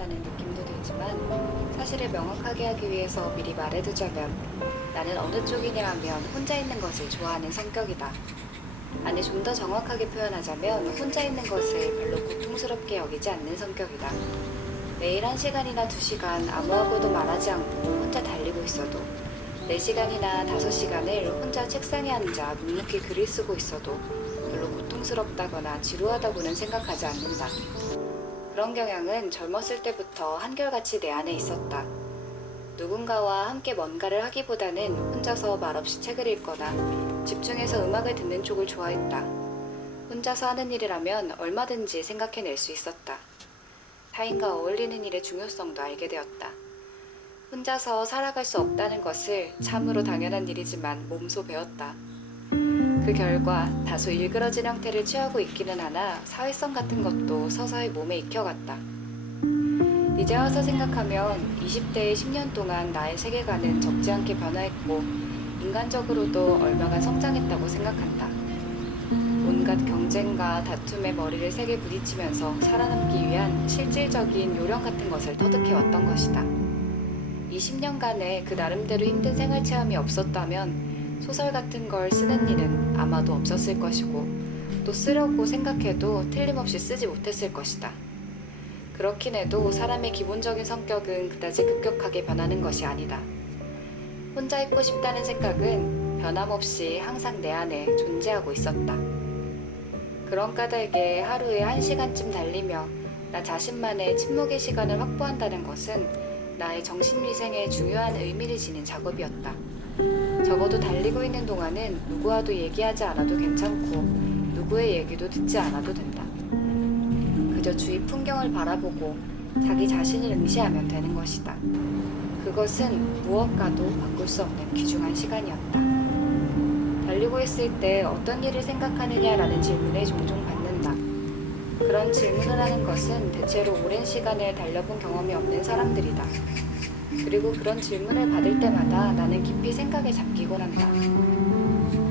같다는 느낌도 들지만 사실을 명확하게 하기 위해서 미리 말해두자면 나는 어느 쪽이냐하면 혼자 있는 것을 좋아하는 성격이다. 아니 좀 더 정확하게 표현하자면 혼자 있는 것을 별로 고통스럽게 여기지 않는 성격이다. 매일 1시간이나 2시간 아무하고도 말하지 않고 혼자 달리고 있어도 4시간이나 5시간을 혼자 책상에 앉아 묵묵히 글을 쓰고 있어도 별로 고통스럽다거나 지루하다고는 생각하지 않는다. 그런 경향은 젊었을 때부터 한결같이 내 안에 있었다. 누군가와 함께 뭔가를 하기보다는 혼자서 말없이 책을 읽거나 집중해서 음악을 듣는 쪽을 좋아했다. 혼자서 하는 일이라면 얼마든지 생각해낼 수 있었다. 타인과 어울리는 일의 중요성도 알게 되었다. 혼자서 살아갈 수 없다는 것을 참으로 당연한 일이지만 몸소 배웠다. 그 결과 다소 일그러진 형태를 취하고 있기는 하나 사회성 같은 것도 서서히 몸에 익혀갔다. 이제 와서 생각하면 20대의 10년 동안 나의 세계관은 적지 않게 변화했고 인간적으로도 얼마간 성장했다고 생각한다. 온갖 경쟁과 다툼의 머리를 세게 부딪히면서 살아남기 위한 실질적인 요령 같은 것을 터득해왔던 것이다. 이 10년간의 그 나름대로 힘든 생활 체험이 없었다면 소설 같은 걸 쓰는 일은 아마도 없었을 것이고 또 쓰려고 생각해도 틀림없이 쓰지 못했을 것이다. 그렇긴 해도 사람의 기본적인 성격은 그다지 급격하게 변하는 것이 아니다. 혼자 있고 싶다는 생각은 변함없이 항상 내 안에 존재하고 있었다. 그런 까닭에 하루에 1시간쯤 달리며 나 자신만의 침묵의 시간을 확보한다는 것은 나의 정신위생에 중요한 의미를 지닌 작업이었다. 적어도 달리고 있는 동안은 누구와도 얘기하지 않아도 괜찮고 누구의 얘기도 듣지 않아도 된다. 그저 주위 풍경을 바라보고 자기 자신을 응시하면 되는 것이다. 그것은 무엇과도 바꿀 수 없는 귀중한 시간이었다. 달리고 있을 때 어떤 일을 생각하느냐라는 질문에 종종 받는다. 그런 질문을 하는 것은 대체로 오랜 시간을 달려본 경험이 없는 사람들이다. 그리고 그런 질문을 받을 때마다 나는 깊이 생각에 잠기곤 한다.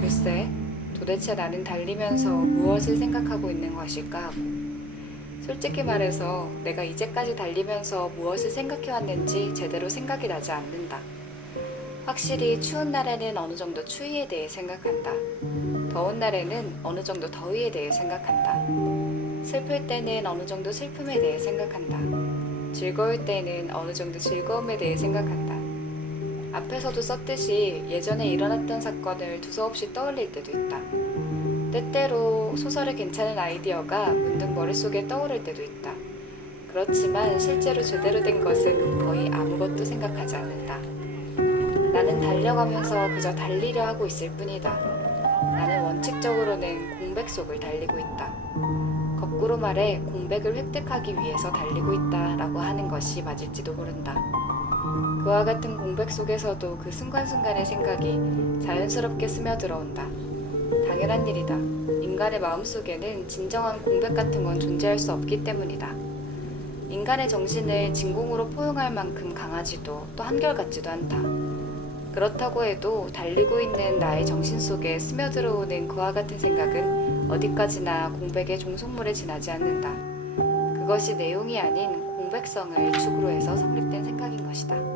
글쎄, 도대체 나는 달리면서 무엇을 생각하고 있는 것일까 하고. 솔직히 말해서 내가 이제까지 달리면서 무엇을 생각해왔는지 제대로 생각이 나지 않는다. 확실히 추운 날에는 어느 정도 추위에 대해 생각한다. 더운 날에는 어느 정도 더위에 대해 생각한다. 슬플 때는 어느 정도 슬픔에 대해 생각한다. 즐거울 때는 어느 정도 즐거움에 대해 생각한다. 앞에서도 썼듯이 예전에 일어났던 사건을 두서없이 떠올릴 때도 있다. 때때로 소설에 괜찮은 아이디어가 문득 머릿속에 떠오를 때도 있다. 그렇지만 실제로 제대로 된 것은 거의 아무것도 생각하지 않는다. 나는 달려가면서 그저 달리려 하고 있을 뿐이다. 나는 원칙적으로는 공백 속을 달리고 있다. 거꾸로 말해 공백을 획득하기 위해서 달리고 있다라고 하는 것이 맞을지도 모른다. 그와 같은 공백 속에서도 그 순간순간의 생각이 자연스럽게 스며들어온다. 당연한 일이다. 인간의 마음속에는 진정한 공백 같은 건 존재할 수 없기 때문이다. 인간의 정신을 진공으로 포용할 만큼 강하지도 또 한결같지도 않다. 그렇다고 해도 달리고 있는 나의 정신 속에 스며들어오는 그와 같은 생각은 어디까지나 공백의 종속물에 지나지 않는다. 그것이 내용이 아닌 공백성을 축으로 해서 성립된 생각인 것이다.